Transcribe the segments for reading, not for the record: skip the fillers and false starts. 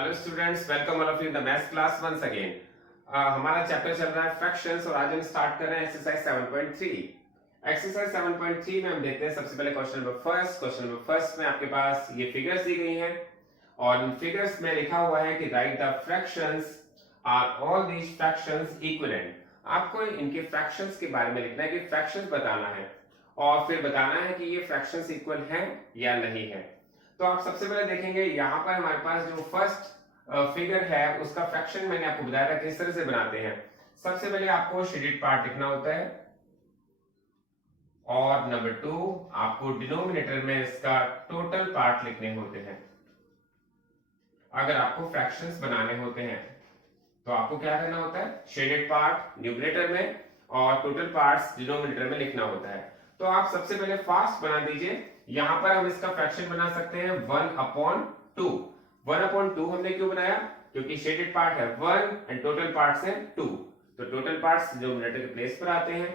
Hello students, welcome all of you in the maths class once again. हमारा chapter चल रहा है fractions और आज हम स्टार्ट कर रहे हैं एक्सरसाइज 7.3। एक्सरसाइज 7.3 में हम देखते हैं सबसे पहले question number first. Question number first में आपके पास ये फिगर्स दी गई हैं और इन फिगर्स में लिखा हुआ है कि write the fractions are all these fractions equivalent. आपको इनके फ्रैक्शंस के बारे में लिखना है कि फ्रैक्शंस बताना है और फिर बताना है कि ये फ्रैक्शंस इक्वल हैं या नहीं है। तो आप सबसे पहले देखेंगे यहाँ पर हमारे पास जो फर्स्ट फिगर है उसका फ्रैक्शन मैंने आपको बताया था किस तरह से बनाते हैं। सबसे पहले आपको शेडेड पार्ट लिखना होता है और नंबर 2 आपको डिनोमिनेटर में इसका टोटल पार्ट लिखने होते हैं। अगर आपको फ्रैक्शंस बनाने होते हैं तो आपको क्या करना होता है, शेडेड पार्ट न्यूमरेटर में और टोटल पार्ट्स डिनोमिनेटर में लिखना होता है। तो आप सबसे पहले फास्ट बना दीजिए। यहां पर हम इसका फ्रैक्शन बना सकते हैं 1/2। 1/2 हमने क्यों बनाया, क्योंकि शेडेड पार्ट है 1 एंड टोटल पार्ट्स है 2, तो टोटल पार्ट्स डिनोमिनेटर के प्लेस पर आते हैं।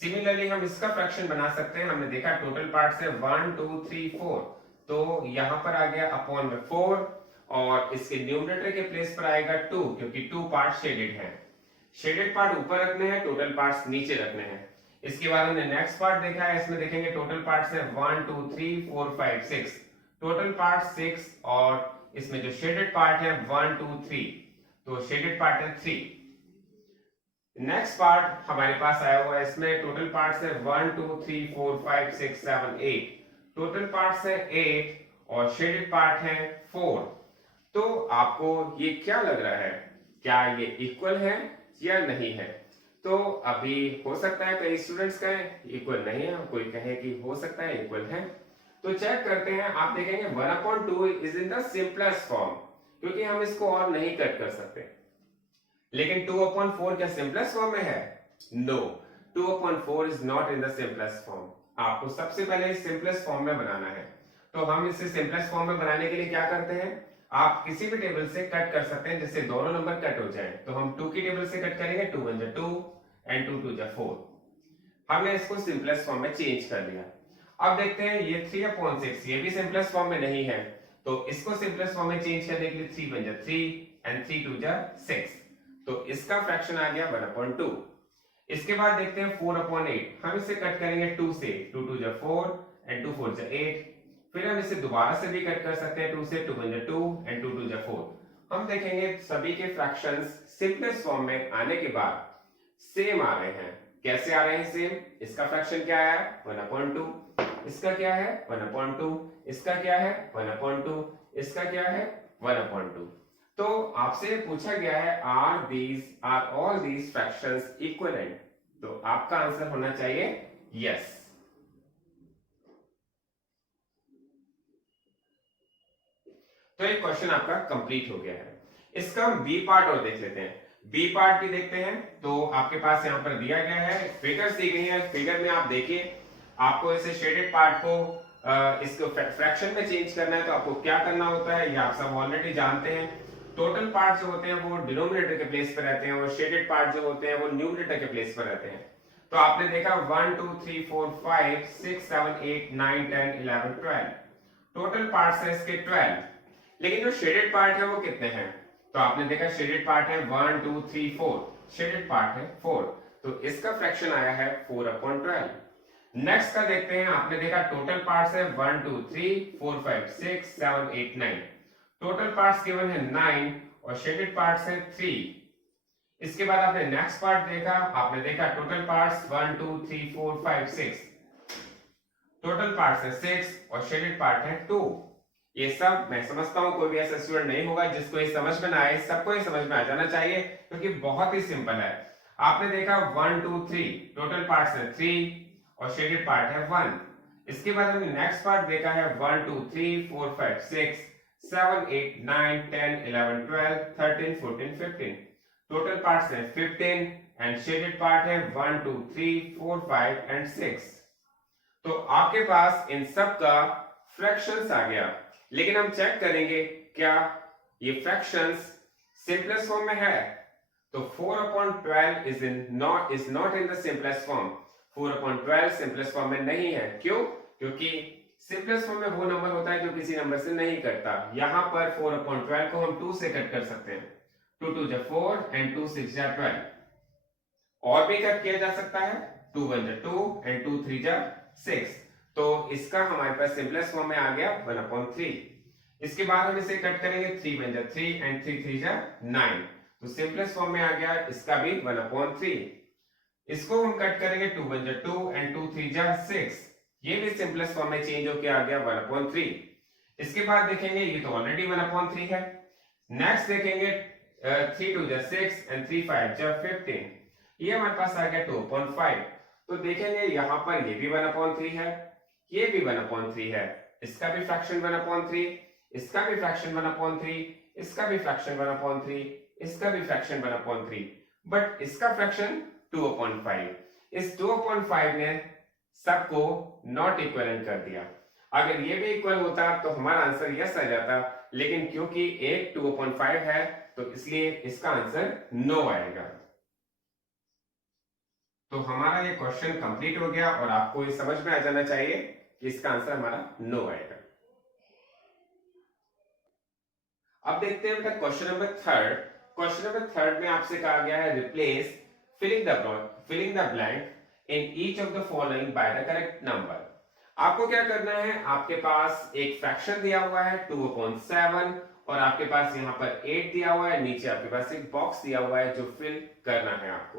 सिमिलरली हम इसका फ्रैक्शन बना सकते हैं। हमने देखा टोटल पार्ट्स है 1 2 3 4, तो यहां पर आ गया अपॉन में 4 और इसके न्यूमरेटर के प्लेस पर आएगा 2, क्योंकि 2 पार्ट शेडेड हैं। शेडेड पार्ट ऊपर रखने हैं, टोटल पार्ट्स नीचे रखने हैं। इसके बाद हमने नेक्स्ट पार्ट देखा है, इसमें देखेंगे टोटल पार्ट्स है 1 2 3 4 5 6, टोटल पार्ट 6 और इसमें जो शेडेड पार्ट है 1 2 3, तो शेडेड पार्ट है 3। नेक्स्ट पार्ट हमारे पास आया हुआ है, इसमें टोटल पार्ट्स है 1 2 3 4 5 6 7 8, टोटल पार्ट्स है 8 और शेडेड पार्ट है 4। तो आपको ये क्या लग रहा है, क्या ये इक्वल है या नहीं है? तो अभी हो सकता है कई स्टूडेंट्स कहें इक्वल नहीं है, कोई कहे कि हो सकता है इक्वल है। तो चेक करते हैं। आप देखेंगे 1/2 is in the simplest form, क्योंकि हम इसको और नहीं कट कर सकते। लेकिन 2/4 क्या सिंपलेस्ट फॉर्म में है? No, 2/4 is not in the simplest form. आपको सबसे पहले सिंपलेस्ट फॉर्म में बनाना है। तो हम इसे सिंपलेस्ट फॉर्म में बनाने के लिए क्या करते हैं, आप किसी भी टेबल से कट कर सकते हैं जिससे दोनों नंबर कट हो जाए। तो हम 2 की टेबल से कट करेंगे, 2 1 2 एंड 2 2 4। हमने इसको सिंपलेस्ट फॉर्म में चेंज कर लिया। अब देखते हैं ये 3/6, ये भी सिंपलेस्ट फॉर्म में नहीं है, तो इसको सिंपलेस्ट फॉर्म में चेंज करने के लिए 3 1 3 एंड 3 2 6, तो इसका फ्रैक्शन आ गया 1/2। इसके बाद देखते हैं 4/8, हम इसे कट करेंगे 2 से, 2 2 4 एंड 2 4 8। फिर हम इसे दोबारा से भी कट कर सकते हैं 2 से, 2 1 2 एंड 2 2 4। हम देखेंगे सभी के फ्रैक्शंस सिंपलेस्ट फॉर्म में आने के बाद सेम आ रहे हैं। कैसे आ रहे हैं सेम? इसका फ्रैक्शन क्या है 1/2, इसका क्या है 1/2, इसका क्या है 1/2, इसका क्या है 1/2। तो आपसे पूछा गया है are all these fractions equivalent, तो आपका आंसर होना चाहिए यस। तो एक क्वेश्चन आपका कंप्लीट हो गया है। इसका हम बी पार्ट और देख लेते हैं। बी पार्ट भी देखते हैं। तो आपके पास यहाँ पर दिया गया है, फिगर्स दी गई हैं। फिगर में आप देखिए, आपको इसे शेडेड पार्ट को इसको फ्रैक्शन में चेंज करना है, तो आपको क्या करना होता है ये आप सब ऑलरेडी जानते हैं। टोटल पार्ट जो होते हैं वो डिनोमिनेटर के प्लेस पर रहते हैं और शेडेड पार्ट जो होते हैं वो न्यूमरेटर के प्लेस पर रहते हैं। तो आपने देखा 1 2 3 4 5 6 7 8 9 10 11 12, टोटल पार्ट्स है इसके 12। लेकिन जो शेडेड पार्ट है वो कितने हैं? तो आपने देखा शेडेड पार्ट है 1 2 3 4, शेडेड पार्ट है 4, तो इसका फ्रैक्शन आया है 4/12। नेक्स्ट का देखते हैं। आपने देखा टोटल पार्ट्स है 1 2 3 4 5 6 7 8 9, टोटल पार्ट्स गिवन है 9 और शेडेड पार्ट्स है 3। इसके बाद आपने नेक्स्ट पार्ट देखा, आपने देखा टोटल पार्ट्स 1 2 3 4 5 6, टोटल पार्ट्स है 6 और शेडेड पार्ट है 2। ये सब मैं समझता हूं कोई भी ऐसा स्टूडेंट नहीं होगा जिसको ये समझ में ना आए, सबको ये समझ में आ जाना चाहिए क्योंकि बहुत ही सिंपल है। आपने देखा 1 2 3, टोटल पार्ट्स है 3 और शेडेड पार्ट है 1। इसके बाद हमने नेक्स्ट पार्ट देखा है 1 2 3 4 5 6 7 8 9 10 11 12 13 14 15, टोटल पार्ट्स है 15 एंड शेडेड पार्ट है 1 2 3 4 5 एंड 6। तो आपके पास इन सब का फ्रैक्शंस आ गया। लेकिन हम चेक करेंगे क्या ये फ्रैक्शंस सिंपलेस्ट फॉर्म में है। तो 4/12 is not in the simplest form. 4/12 simplest form में नहीं है। क्यों? क्योंकि सिंपलेस्ट फॉर्म में वो नंबर होता है जो किसी नंबर से नहीं कटता। यहाँ पर 4/12 को हम 2 से कट कर सकते हैं। 2 2 जा 4 एंड 2 6 जा 12। और भी कट किया जा सकता है, 2 1 जा 2 एंड 2 3 जा 6। तो इसका हमारे पास सिंपलेस्ट फॉर्म में आ गया 1/3। इसके बाद हम इसे कट करेंगे, 3 1 जा 3 एंड 3 3 जा 9। तो सिंपलेस्ट फॉर्म में आ गया इसका भी 1/3। इसको हम कट करेंगे, 2 1 जा 2 एंड 2 3 जा 6। ये भी सिंपलेस्ट फॉर्म में चेंज होकर आ गया 1/3। इसके बाद देखेंगे ये तो ऑलरेडी 1/3 है। नेक्स्ट देखेंगे 3 2 जा 6 एंड 3 5 जा 15। ये हमारे पास आ गया 2/5। तो देखेंगे यहाँ पर ये भी 1/3 है, ये भी 1/3 है। इसका भी फ्रैक्शन 1/3, इसका भी फ्रैक्शन 1/3, इसका भी फ्रैक्शन 1/3, इसका भी फ्रैक्शन 1/3, बट इसका फ्रैक्शन 2/5। इस 2/5 ने सबको नॉट इक्वलेंट कर दिया। अगर ये भी इक्वल होता तो हमारा आंसर यस आ जाता, लेकिन क्योंकि एक 2/5 है तो इसलिए इसका आंसर नो आएगा। तो हमारा ये क्वेश्चन कंप्लीट हो गया और आपको ये समझ में आ जाना चाहिए कि इसका आंसर हमारा नो आएगा। अब देखते हैं बेटा क्वेश्चन नंबर 3। क्वेश्चन नंबर 3 में आपसे कहा गया है replace filling the blank in each of the following by the correct number. आपको क्या करना है, आपके पास एक फ्रैक्शन दिया हुआ है 2/7 और आपके पास यहाँ पर 8 दिया हुआ है, नीचे आपके पास एक बॉक्स दिया हुआ है जो फिल करना है आपको।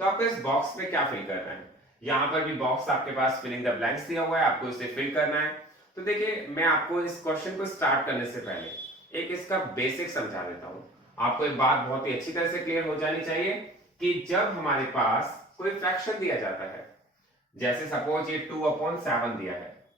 तो आपको इस बॉक्स में क्या फिल करना है, यहाँ पर भी बॉक्स आपके पास फिलिंग द ब्लैंक्स दिया हुआ है, आपको इसे फिल करना है। तो देखिए मैं आपको इस क्वेश्चन को स्टार्ट करने से पहले एक इसका बेसिक समझा देता हूं। आपको एक बात बहुत ही अच्छी तरह से क्लियर हो जानी चाहिए कि जब हमारे पास कोई फ्रैक्शन दिया जाता है, जैसे सपोज ये 2/7 दिया है,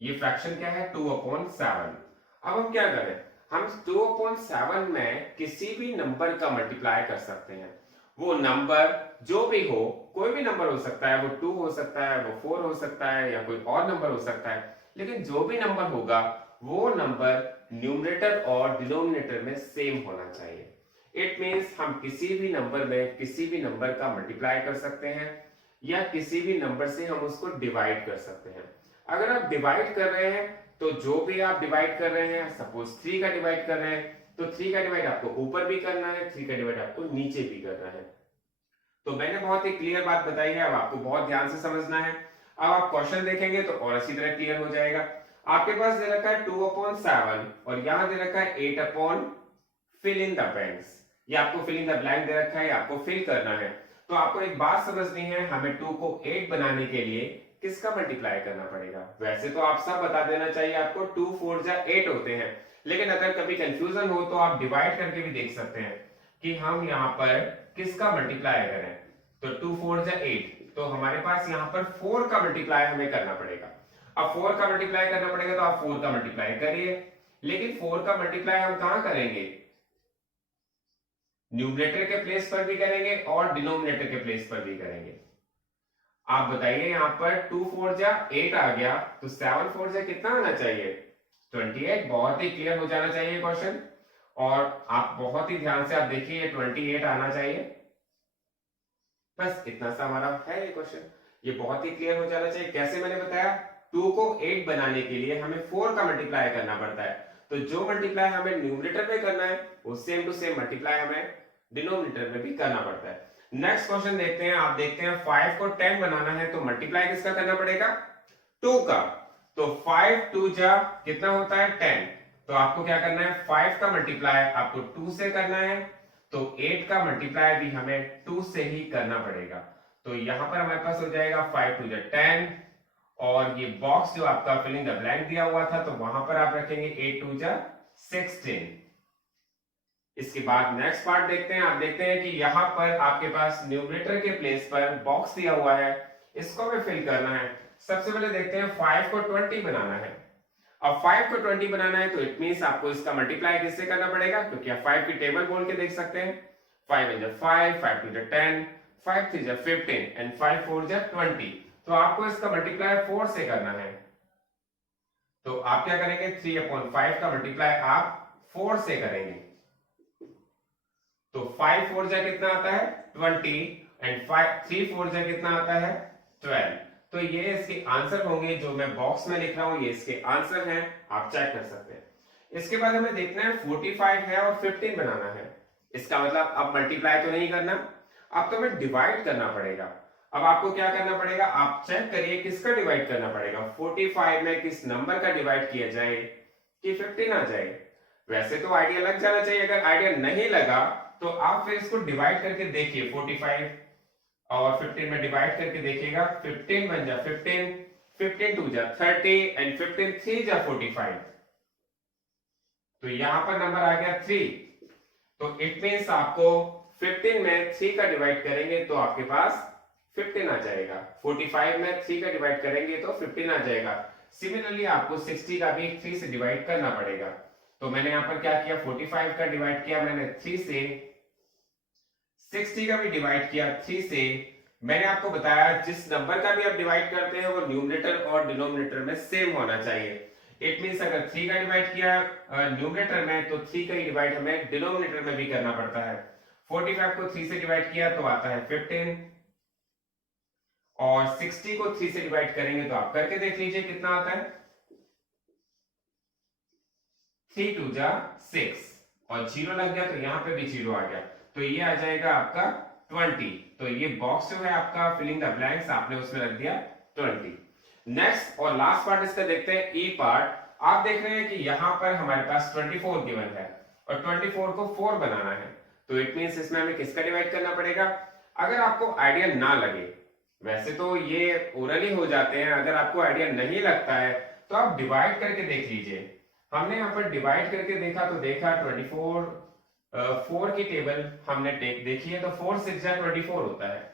ये फ्रैक्शन क्या है 2/7। अब हम क्या करें, हम 2/7 में किसी भी नंबर का मल्टीप्लाई कर सकते हैं। वो नंबर जो भी हो, कोई भी नंबर हो सकता है, वो 2 हो सकता है, वो 4 हो सकता है, या कोई और नंबर हो सकता है, लेकिन जो भी नंबर होगा वो नंबर न्यूमरेटर और डिनोमिनेटर में सेम होना चाहिए। इट मींस हम किसी भी नंबर में किसी भी नंबर का मल्टीप्लाई कर सकते हैं या किसी भी नंबर से हम उसको डिवाइड कर सकते हैं। अगर आप डिवाइड कर रहे हैं तो जो भी आप डिवाइड कर रहे हैं, सपोज 3 का डिवाइड कर रहे हैं तो 3 का डिवाइड आपको ऊपर भी करना है, 3 का डिवाइड आपको नीचे भी करना है। तो मैंने बहुत ही क्लियर बात बताई है, अब आपको बहुत ध्यान से समझना है। अब आप क्वेश्चन देखेंगे तो और अच्छी तरह क्लियर हो जाएगा। आपके पास दे रखा है 2/7 और यहां दे रखा है 8 फिल इन द ब्लैंक्स। ये आपको फिल इन द ब्लैंक दे रखा है, आपको फिल करना है। तो आपको एक बात समझनी है, हमें 2 को 8 बनाने के लिए किसका मल्टीप्लाई करना पड़ेगा। वैसे तो आप सब बता देना चाहिए आपको, 2 4 जा 8 होते हैं, लेकिन अगर कभी कंफ्यूजन हो तो आप डिवाइड करके भी देख सकते हैं कि हम यहाँ पर किसका मल्टीप्लाई करें। तो 2 4 जा 8, तो हमारे पास यहाँ पर 4 का मल्टीप्लाई हमें करना पड़ेगा। अब 4 का मल्टीप्लाई करना पड़ेगा तो आप 4 का मल्टीप्लाई करिए, लेकिन 4 का मल्टीप्लाई हम कहां करेंगे, न्यूमरेटर के प्लेस पर भी करेंगे और डिनोमिनेटर के प्लेस पर भी करेंगे। आप बताइए यहाँ पर 2 4 जा 8 आ गया, तो 7 4 जा कितना आना चाहिए 28। बहुत ही क्लियर हो जाना चाहिए क्वेश्चन, और आप बहुत ही ध्यान से आप देखिए 28 आना चाहिए। बस इतना सा हमारा है ये क्वेश्चन, ये बहुत ही क्लियर हो जाना चाहिए। कैसे मैंने बताया, 2 को 8 बनाने के लिए हमें 4 का मल्टीप्लाई करना पड़ता है, तो जो मल्टीप्लाई हमें न्यूमरेटर में करना है वो सेम टू सेम मल्टीप्लाई हमें डिनोमिनेटर में भी करना पड़ता है। नेक्स्ट क्वेश्चन देखते हैं। आप देखते हैं 5 को 10 बनाना है तो मल्टीप्लाई किसका करना पड़ेगा, 2 का। तो 5 2 जा कितना होता है 10, तो आपको क्या करना है 5 का मल्टीप्लाई आपको 2 से करना है, तो 8 का मल्टीप्लाई भी हमें 2 से ही करना पड़ेगा। तो यहां पर हमारे पास हो जाएगा 5 2 जा 10, और ये बॉक्स जो आपका फिलिंग द ब्लैंक दिया हुआ था तो वहां पर आप रखेंगे 8 2 जा 16। इसके बाद नेक्स्ट पार्ट देखते हैं। आप देखते हैं कि यहाँ पर आपके पास न्यूमरेटर के प्लेस पर बॉक्स दिया हुआ है, इसको हमें फिल करना है। सबसे पहले देखते हैं 5 को 20 बनाना है। अब 5 को 20 बनाना है तो इट मींस आपको इसका मल्टीप्लाई किससे करना पड़ेगा, क्योंकि आप 5 की टेबल बोल के देख सकते हैं। 5 1 जा 5, 5 2 जा 10, 5 3 जा 15 एंड 5 4 जा 20। तो आपको इसका मल्टीप्लाई 4 से करना है, तो आप क्या करेंगे 3/5 का मल्टीप्लाई आप 4 से करेंगे। तो 5 4 जा कितना आता है 20 एंड 3 4 जा कितना आता है 12। तो ये इसके आंसर होंगे, जो मैं बॉक्स में लिख रहा हूं ये इसके आंसर हैं, आप चेक कर सकते हैं। इसके बाद हमें देखना है 45 है और 15 बनाना है। इसका मतलब अब मल्टीप्लाई तो नहीं करना, अब तो हमें डिवाइड करना पड़ेगा। अब आपको क्या करना पड़ेगा, आप चेक करिए किसका डिवाइड करना पड़ेगा। 45 में किस नंबर का डिवाइड किया जाए कि 15 आ जाए। वैसे तो आइडिया लग जाना चाहिए, अगर आइडिया नहीं लगा तो आप फिर इसको डिवाइड करके देखिए। 45 और 15 में डिवाइड करके देखिएगा, 15 बन जा 15, 15 2 जा 30 एंड 15 3 जा 45। तो यहां पर नंबर आ गया 3। तो इट मींस आपको 15 में 3 का डिवाइड करेंगे तो आपके पास 15 आ जाएगा। 45 में 3 का डिवाइड करेंगे तो 15 आ जाएगा। सिमिलरली आपको 60 का भी 3 से डिवाइड करना पड़ेगा। तो मैंने यहां पर क्या किया, 45 का डिवाइड किया मैंने 3 से, 60 का भी डिवाइड किया 3 से। मैंने आपको बताया जिस नंबर का भी आप डिवाइड करते हैं वो न्यूमरेटर और डिनोमिनेटर में सेम होना चाहिए। इट मींस अगर 3 का डिवाइड किया न्यूमरेटर में तो 3 का ही डिवाइड हमें डिनोमिनेटर में भी करना पड़ता है। 45 को 3 से डिवाइड किया तो आता है 15, और 60 को 3 से डिवाइड करेंगे तो आप करके देख लीजिए कितना आता है। 3 2 जा 6 और 0 लग गया तो यहां पे भी 0 आ गया, तो ये आ जाएगा आपका 20। तो ये बॉक्स जो है आपका फिलिंग द ब्लैंक्स, आपने उसमें रख दिया 20। नेक्स्ट और लास्ट पार्ट इसका देखते हैं, ई पार्ट। आप देख रहे हैं कि यहां पर हमारे पास 24 गिवन है और 24 को 4 बनाना है। तो इट मींस इसमें हमें किसका डिवाइड करना पड़ेगा। अगर आपको आइडिया ना लगे, वैसे तो ये ओरली हो जाते हैं, अगर आपको आइडिया नहीं लगता है तो आप डिवाइड करके देख लीजिए। हमने यहाँ पर डिवाइड करके देखा तो देखा 24 4 की टेबल हमने देखी है तो 4 6 जा 24 होता है।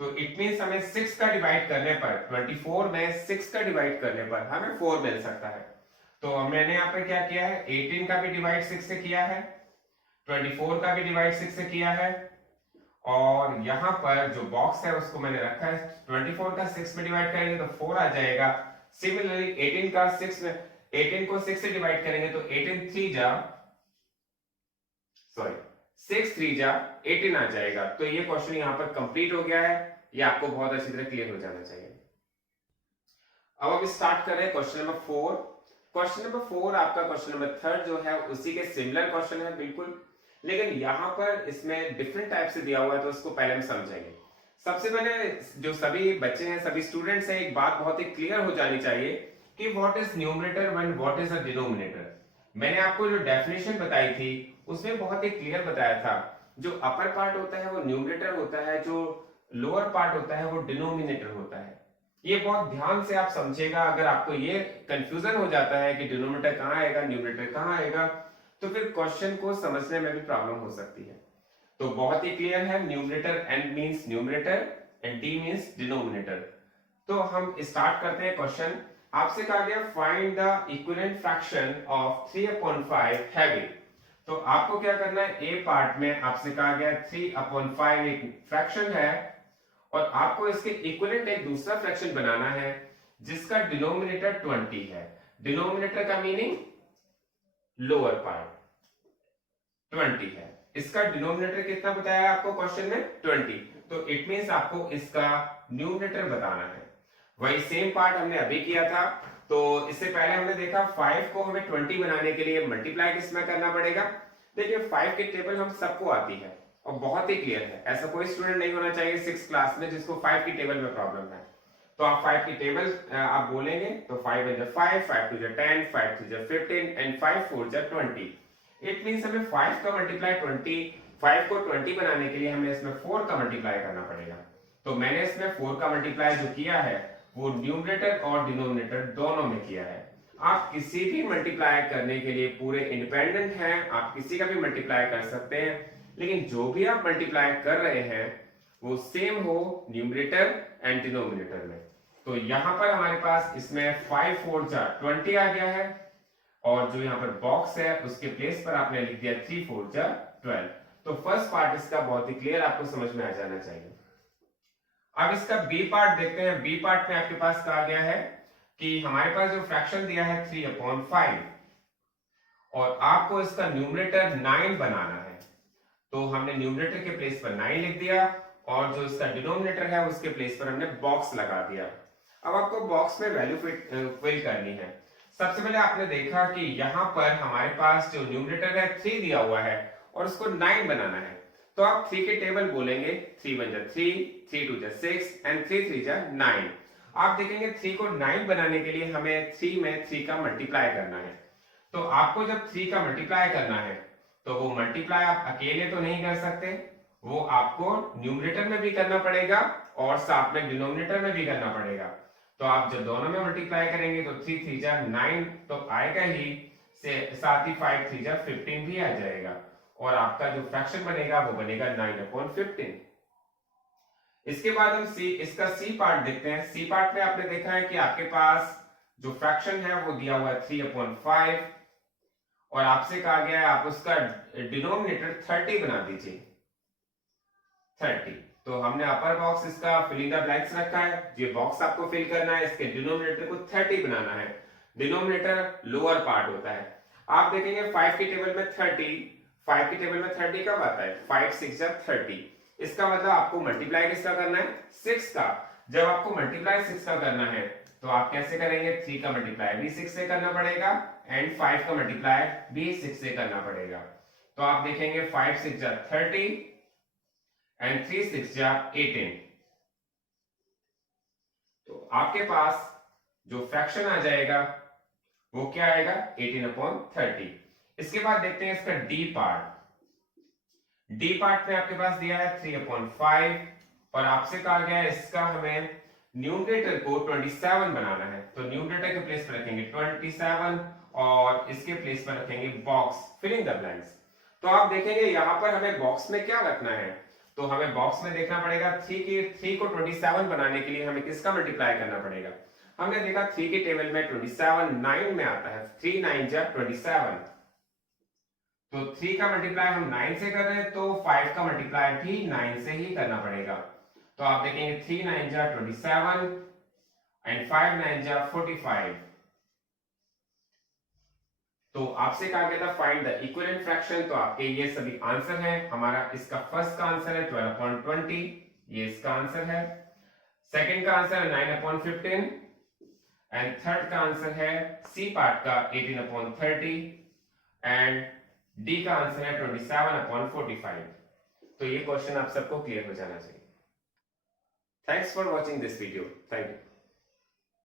तो इट मींस हमें 6 का डिवाइड करने पर, 24 में 6 का डिवाइड करने पर हमें 4 मिल सकता है। तो मैंने यहाँ पर क्या किया है, 18 का भी डिवाइड 6 से किया है, 24 का भी डिवाइड 6 से किया है, और यहां पर जो बॉक्स है उसको मैंने रखा है। 24 का 6 में डिवाइड करेंगे तो 4 आ जाएगा। सिमिलरली 18 का 6 में, 18 को 6 से डिवाइड करेंगे तो 18 3 जा सॉरी 6 3 जा 18 आ जाएगा। तो ये क्वेश्चन यहां पर कंप्लीट हो गया है, ये आपको बहुत अच्छी तरह क्लियर हो जाना चाहिए। अब हम स्टार्ट कर रहे हैं क्वेश्चन नंबर 4। क्वेश्चन नंबर 4 आपका क्वेश्चन नंबर 3 जो है उसी के सिमिलर क्वेश्चन है बिल्कुल, लेकिन यहां पर इसमें डिफरेंट टाइप से दिया हुआ है तो उसको पहले हम समझेंगे। सबसे पहले जो सभी बच्चे हैं, सभी स्टूडेंट्स हैं, एक बात बहुत ही क्लियर हो जानी चाहिए कि what is numerator and what is a denominator. मैंने आपको जो डेफिनेशन बताई थी उसमें बहुत ही क्लियर बताया था, जो अपर पार्ट होता है वो न्यूमरेटर होता है, जो लोअर पार्ट होता है वो डिनोमिनेटर होता है। ये बहुत ध्यान से आप समझेगा। अगर आपको ये कंफ्यूजन हो जाता है कि डिनोमिनेटर कहाँ आएगा न्यूमरेटर कहाँ आएगा, तो फिर क्वेश्चन को समझने में भी प्रॉब्लम हो सकती है। तो बहुत ही क्लियर है, numerator N means numerator and D means denominator. तो हम स्टार्ट करते हैं क्वेश्चन। आपसे कहा गया find the equivalent fraction of 3/5 having. तो आपको क्या करना है, ए पार्ट में आपसे कहा गया 3/5 एक फ्रैक्शन है और आपको इसके इक्विवेलेंट एक दूसरा फ्रैक्शन बनाना है जिसका डिनोमिनेटर 20 है। डिनोमिनेटर का मीनिंग लोअर पार्ट 20 है। इसका डिनोमिनेटर कितना बताया आपको क्वेश्चन में 20। तो इट मींस आपको इसका न्यूमरेटर बताना है। वही सेम पार्ट हमने अभी किया था। तो इससे पहले हमने देखा 5 को हमें 20 बनाने के लिए मल्टीप्लाई किसमें करना पड़ेगा। देखिए 5 की टेबल हम सबको आती है और बहुत ही क्लियर है, ऐसा कोई स्टूडेंट नहीं होना चाहिए 6 क्लास में जिसको 5 की टेबल में प्रॉब्लम है। तो आप 5 की टेबल आप बोलेंगे तो 5 1 5, 5 2 10, 5 3 15 एंड 5 4 20। इट मींस हमें 5 का मल्टीप्लाई 20, 5 को 20 बनाने के लिए हमें इसमें 4 का मल्टीप्लाई करना पड़ेगा। तो मैंने इसमें 4 का मल्टीप्लाई जो किया है वो न्यूमरेटर और डिनोमिनेटर दोनों में किया है। आप किसी भी मल्टीप्लाई करने के लिए पूरे इंडिपेंडेंट हैं, आप किसी का भी मल्टीप्लाई कर सकते हैं, लेकिन जो भी आप मल्टीप्लाई कर रहे हैं वो सेम हो न्यूमरेटर एंड डिनोमिनेटर में। तो यहां पर हमारे पास इसमें 5 4 20 आ गया है और जो यहाँ पर बॉक्स है उसके प्लेस पर आपने लिख दिया 3 4 12। तो फर्स्ट पार्ट इसका बहुत ही क्लियर आपको समझ में आ जाना चाहिए। अब इसका बी पार्ट देखते हैं। बी पार्ट में आपके पास कहा गया है कि हमारे पास जो फ्रैक्शन दिया है 3/5 और आपको इसका न्यूमरेटर 9 बनाना है। तो हमने न्यूमरेटर के प्लेस पर 9 लिख दिया और जो इसका डिनोमिनेटर है उसके प्लेस पर हमने बॉक्स लगा दिया। अब आपको बॉक्स में वैल्यू फिल करनी है। सबसे पहले आपने देखा कि यहाँ पर हमारे पास जो न्यूमरेटर है 3 दिया हुआ है और उसको 9 बनाना है, तो आप 3 के टेबल बोलेंगे। 3 1 जा 3, 3 2 जा 6 एंड 3 3 जा 9। आप देखेंगे 3 को 9 बनाने के लिए हमें 3 में 3 का मल्टीप्लाई करना है। तो आपको जब 3 का मल्टीप्लाई करना है तो वो मल्टीप्लाई आप अकेले तो नहीं कर सकते, वो आपको न्यूमरेटर में भी करना पड़ेगा और साथ में डिनोमिनेटर में भी करना पड़ेगा। तो आप जब दोनों में मल्टीप्लाई करेंगे तो 3 3 जा 9 तो आएगा ही, से साथ ही 5 3 जा 15 भी आ जाएगा और आपका जो फ्रैक्शन बनेगा वो बनेगा 9/15। इसके बाद हम इसका सी पार्ट देखते हैं। सी पार्ट में आपने देखा है कि आपके पास जो फ्रैक्शन है वो दिया हुआ है 3/5 और आपसे कहा गया है आप उसका डिनोमिनेटर 30 बना दीजिए। 30, तो हमने अपर बॉक्स इसका फिलिंग द ब्लैंक्स रखा है। ये बॉक्स आपको फिल करना है, इसके डिनोमिनेटर को 30 बनाना है। डिनोमिनेटर लोअर पार्ट होता है। आप देखेंगे 5 के टेबल में 30, 5 के टेबल में 30 कब आता है? 5 6 जा 30। इसका मतलब आपको मल्टीप्लाई किसका करना है? 6 का। जब आपको मल्टीप्लाई 6 का करना है तो आप कैसे करेंगे? 3 का मल्टीप्लाई भी 6 से करना पड़ेगा एंड 5 का मल्टीप्लाई भी 6 से करना पड़ेगा। तो आप देखेंगे 5 6 जा 30 एंड 3 6 जा 18। तो आपके पास जो फ्रैक्शन आ जाएगा वो क्या आएगा? 18/30। इसके बाद देखते हैं इसका डी पार्ट। डी पार्ट में आपके पास दिया है 3/5 और आपसे कहा गया है इसका हमें न्यूमरेटर को 27 बनाना है। तो न्यूमरेटर के प्लेस पर रखेंगे 27 और इसके प्लेस पर रखेंगे बॉक्स फिलिंग द ब्लैंक्स। तो आप देखेंगे यहां पर हमें बॉक्स में क्या रखना है, तो हमें बॉक्स में देखना पड़ेगा 3 को 27 बनाने के लिए हमें किसका मल्टीप्लाई करना पड़ेगा। हमने देखा 3 के टेबल में 27 9 में आता है, 3 9 जा 27। तो 3 का मल्टीप्लाई हम 9 से कर रहे हैं तो 5 का मल्टीप्लाई भी 9 से ही करना पड़ेगा। तो आप देखेंगे 3 9 जा 27 एंड 5 9 जा 45। तो आपसे कहा गया था फाइंड द इक्विवेलेंट फ्रैक्शन, तो आपके ये सभी आंसर हैं। हमारा इसका फर्स्ट का आंसर है 12/20, ये इसका आंसर है। सेकंड का आंसर है 9/15 एंड थर्ड का आंसर है सी पार्ट का 18/30 एंड डी का आंसर है 27/45। तो ये क्वेश्चन आप सबको क्लियर हो जाना चाहिए। Thanks for watching this video. Thank you.